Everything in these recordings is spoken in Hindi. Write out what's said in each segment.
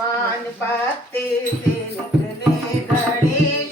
पान पत्ते से लिखने गणेश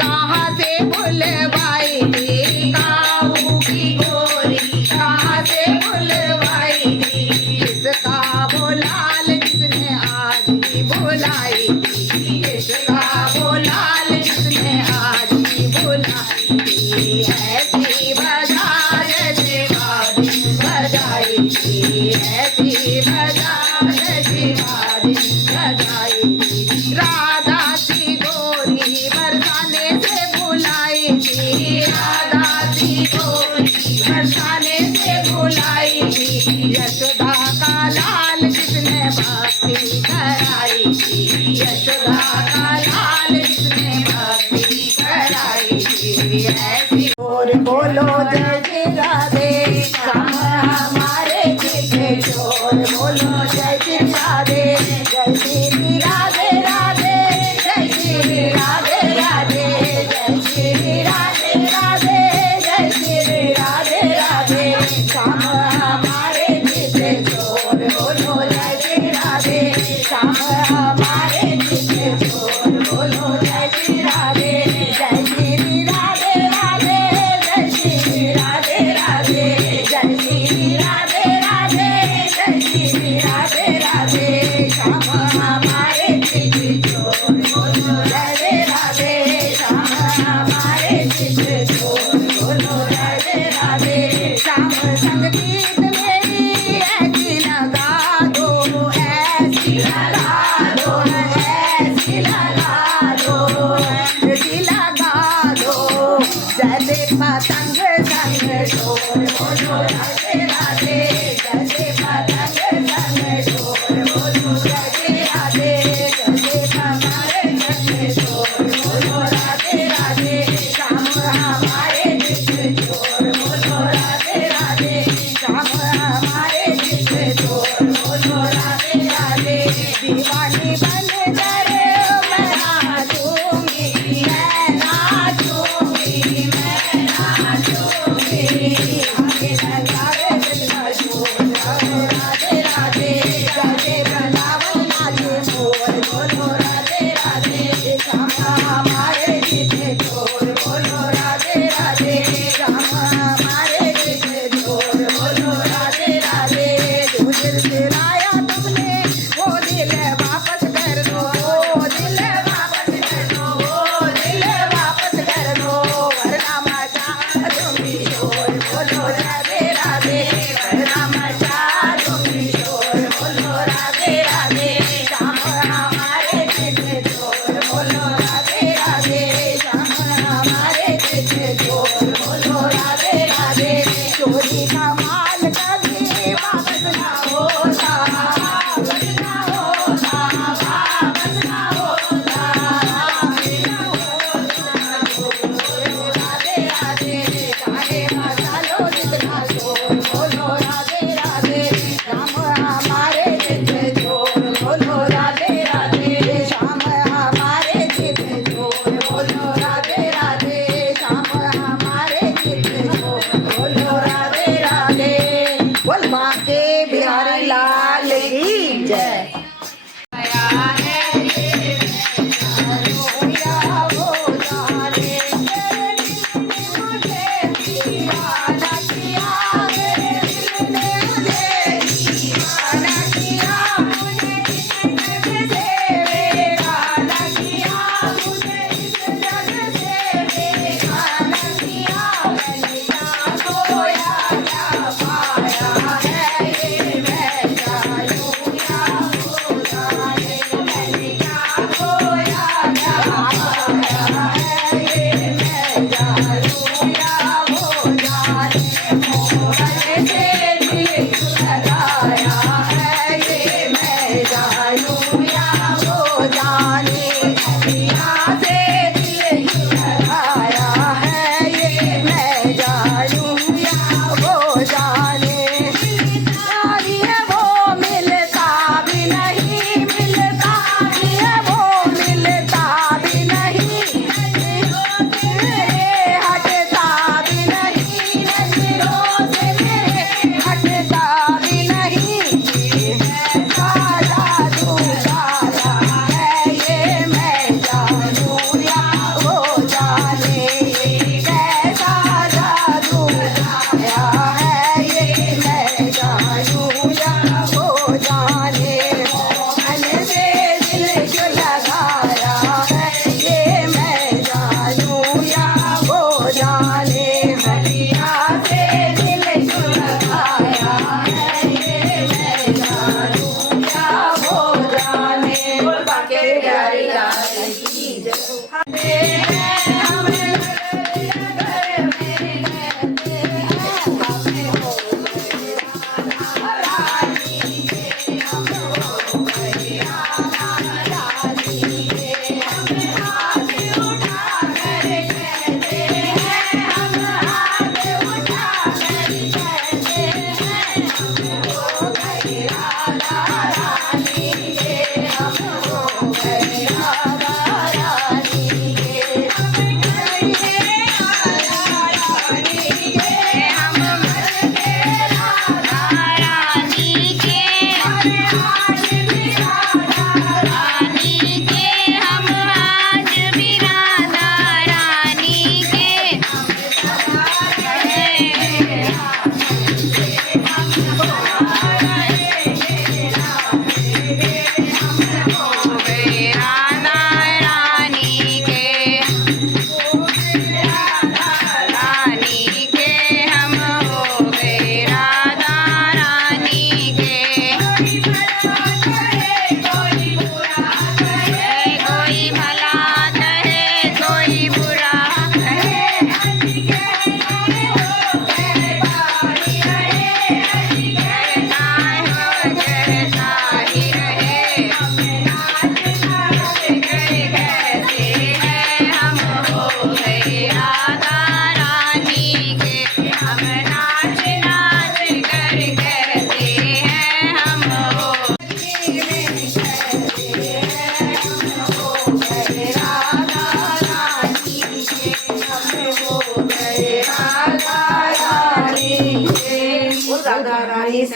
कहाँ से बुलवाई थी काऊ की गोरी, कहाँ से बुलवाई थी, किसका बोलाल जिसने आज ही बुलाई थी, किसका बोलाल जिसने आज ही बुलाई थी। ऐसी बाजार शिवाजी बजाई थी, ऐसी बाजार शिवाजी बजाई थी। राधा सी गोरी बरसाने से बुलाई थी, राधा सी गोरी बरसाने से बुलाई थी। यशोदा का लाल जिसने भक्ति कराई थी, यशोदा का लाल जिसने भक्ति कराई थी। ऐसी और बोलो जय श्री राधे, श्याम हमारे पीछे चोर, बोलो जय श्री राधे, जय श्री राधे राधे, जय श्री राधे राधे, जय श्री राधे राधे, जय श्री राधे राधे। श्याम हमारे पीछे चोर, बोलो जय श्री राधे, श्याम हमारे पीछे चोर, बोलो जय श्री राधे, जय श्री राधे राधे, जय श्री राधे राधे, जय श्री राधे राधे, जय श्री राधे राधे। श्याम हमारे पीछे चोर, बोलो राधे राधे, श्याम हमारे पीछे चोर, बोलो राधे राधे। श्याम संगीत मेरी ऐसी लगा दो, ऐसी लगा दो, ऐसी लगा दो, ऐसी लगा दो, जैसे पतंग संग डोर, बोलो राधे राधे, जैसे पतंग संग डोर, बोलो राधे राधे, जैसे हमारे संग डोर, बोलो राधे राधे। श्याम हमारे पीछे चोर, बोलो राधे राधे, श्याम हमारे पीछे चोर, बोलो राधे राधे। दीवानी बन करे मैं नाचूंगी, मैं नाचूंगी, मैं नाचूंगी, आगे नजारे दिल का शोर,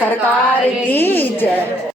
सरकार की जय।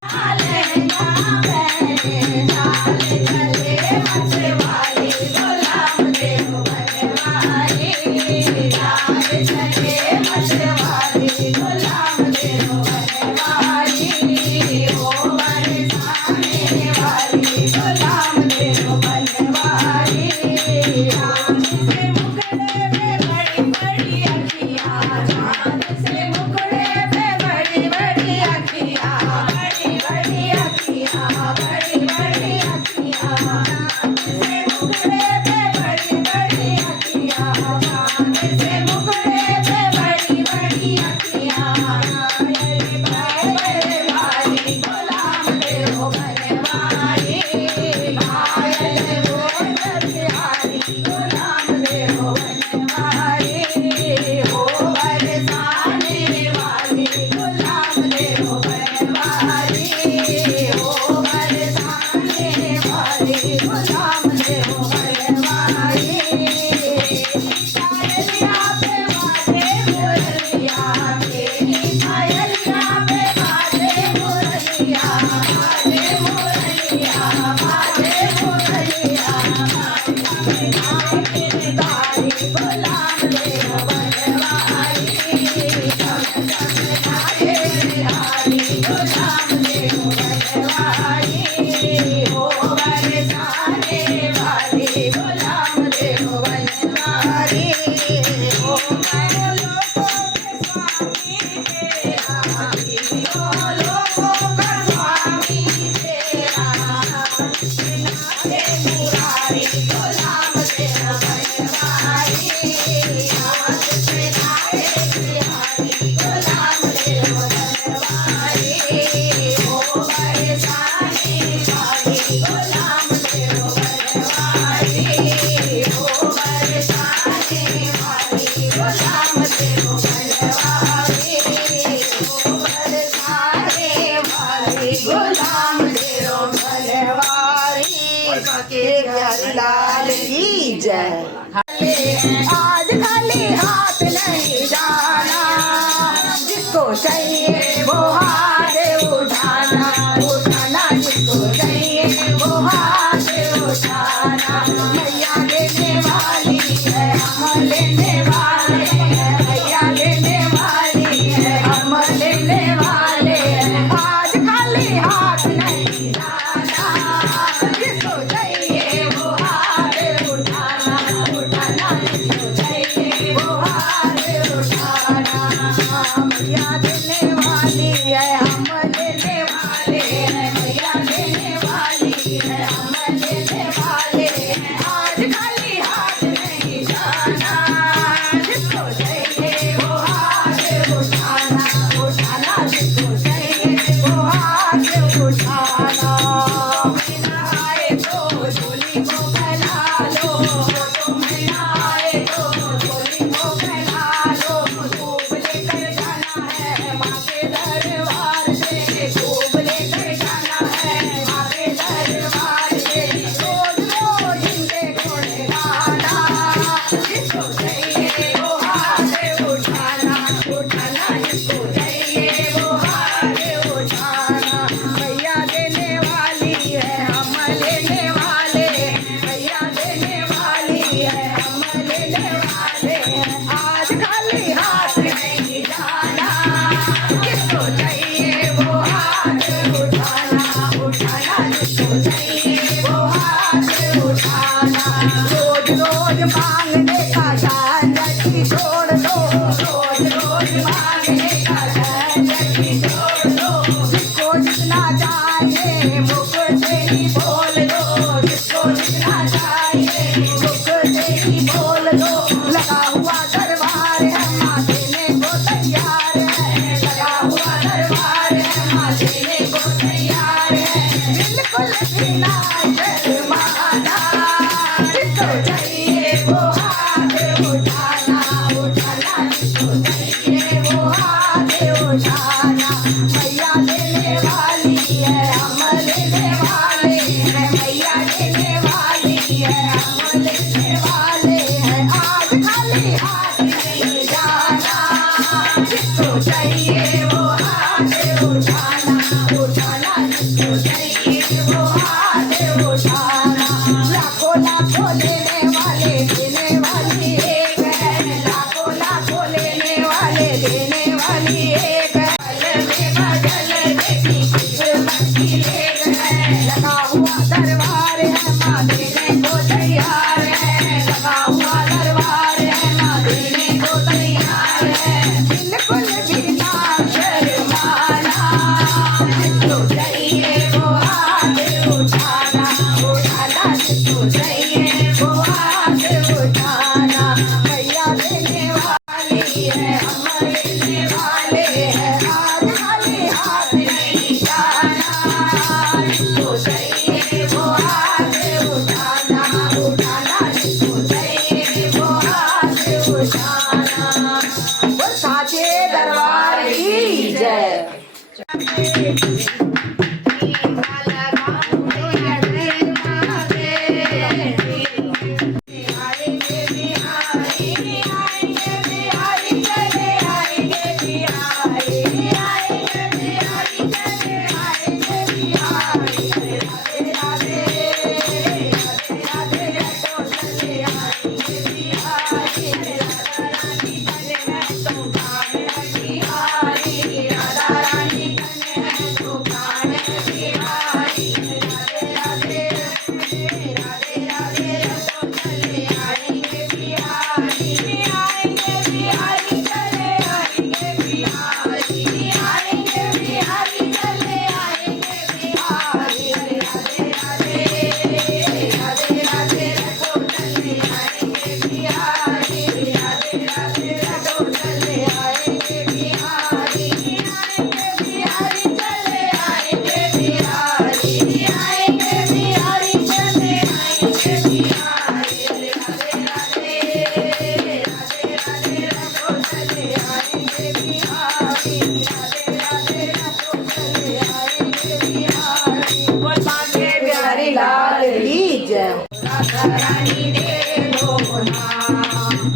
लाल की जय। आज खाली हाथ नहीं जाना, जिसको चाहिए वो हाथ उठाना, उठाना जिसको चाहिए वो हाथ उठाना। मैया देने वाली है हम लेने वाले हैं, मैया देने वाली है हम लेने वाले हैं। आज खाली हाथ नहीं जाना, जिसको चाहिए वो हाथ उठाना, उठाना जिसको चाहिए वो हाथ उठाना। मैया देने वाली है हम लेने वाले हैं, मैया देने वाली है हम लेने वाले हैं। आज खाली हाथ नहीं जाना, जिसको चाहिए वो हाथ उठाना, उठाना जिसको चाहिए वो हाथ उठाना। बिना आए तो झोली को फैला लो, तुम बिना आए तो झोली को फैला लो। खूब लेकर जाना है माँ के दरबार से, खूब लेकर जाना है माँ के दरबार से। रोज रोज इनके गुण गाना, जिसको चाहिए वो हाथ उठाना, उठाना जिसको चाहिए वो हाथ उठाना। मैया देने वाली है हम लेने वाले, मैया देने वाली है हम लेने वाले हैं। आज खाली हाथ नहीं जाना, जिसको चाहिए वो हाथ उठाना, उठाना जिसको चाहिए वो हाथ उठाना। रोज रोज मांगने का झंझट छोड़ दो, रोज रोज मांगने का झंझट छोड़ दो। जिसको जितना चाहिए मुख से ही बोल दो, जिसको जितना चाहिए मुख से ही बोल दो। लगा हुआ दरबार है माँ देने को तैयार है, लगा हुआ दरबार है माँ देने को तैयार है। बिल्कुल बिना शर्माना, जिसको चाहिए वो हाथ उठाना, उठाना जिसको चाहिए वो हाथ उठाना। मैया देने वाली है हम लेने वाले हैं, मैया देने वाली है हम लेने वाले हैं। आज खाली हाथ नहीं जाना, जिसको चाहिए वो हाथ जय. लाल की जय. रानी दे दो ना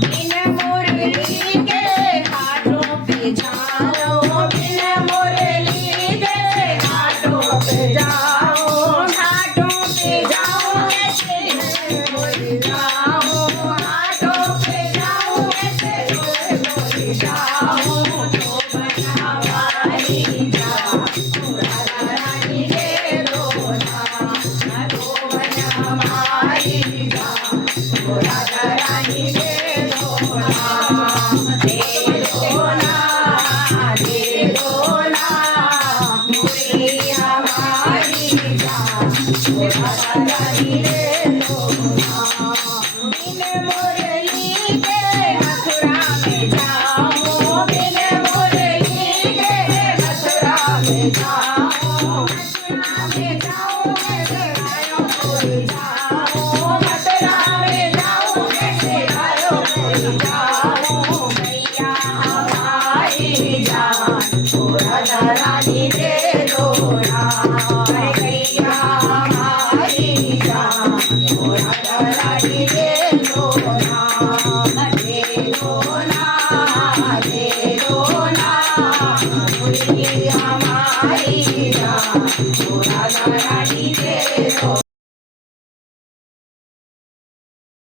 बिन मुरली के हाथों पे जाओ, बिन मुरली के हाथों पे जाओ, हाथों पे जाओ ऐसे बोल जाओ, हाथों पे जाओ ऐसे बोल जाओ, तो बनवारी जा रानी दे दो ना. रानी दे दो ना, दे दो ना, दे दो ना, मुरली हमारी जान. रानी दे दो ना, बिन मुरली के मथुरा में जाओ, बिन मुरली के मथुरा में जाओ, मथुरा में जाओ ऐसे गायों को जाओ, मथुरा में जाओ ऐसे गायों को जाओ. मैया हमारी जान ओ राधा रानी दे दो ना, मैया हमारी जान ओ राधा रानी दे दो ना, दे दो ना, दे दो ना, मुरली हमारी जान.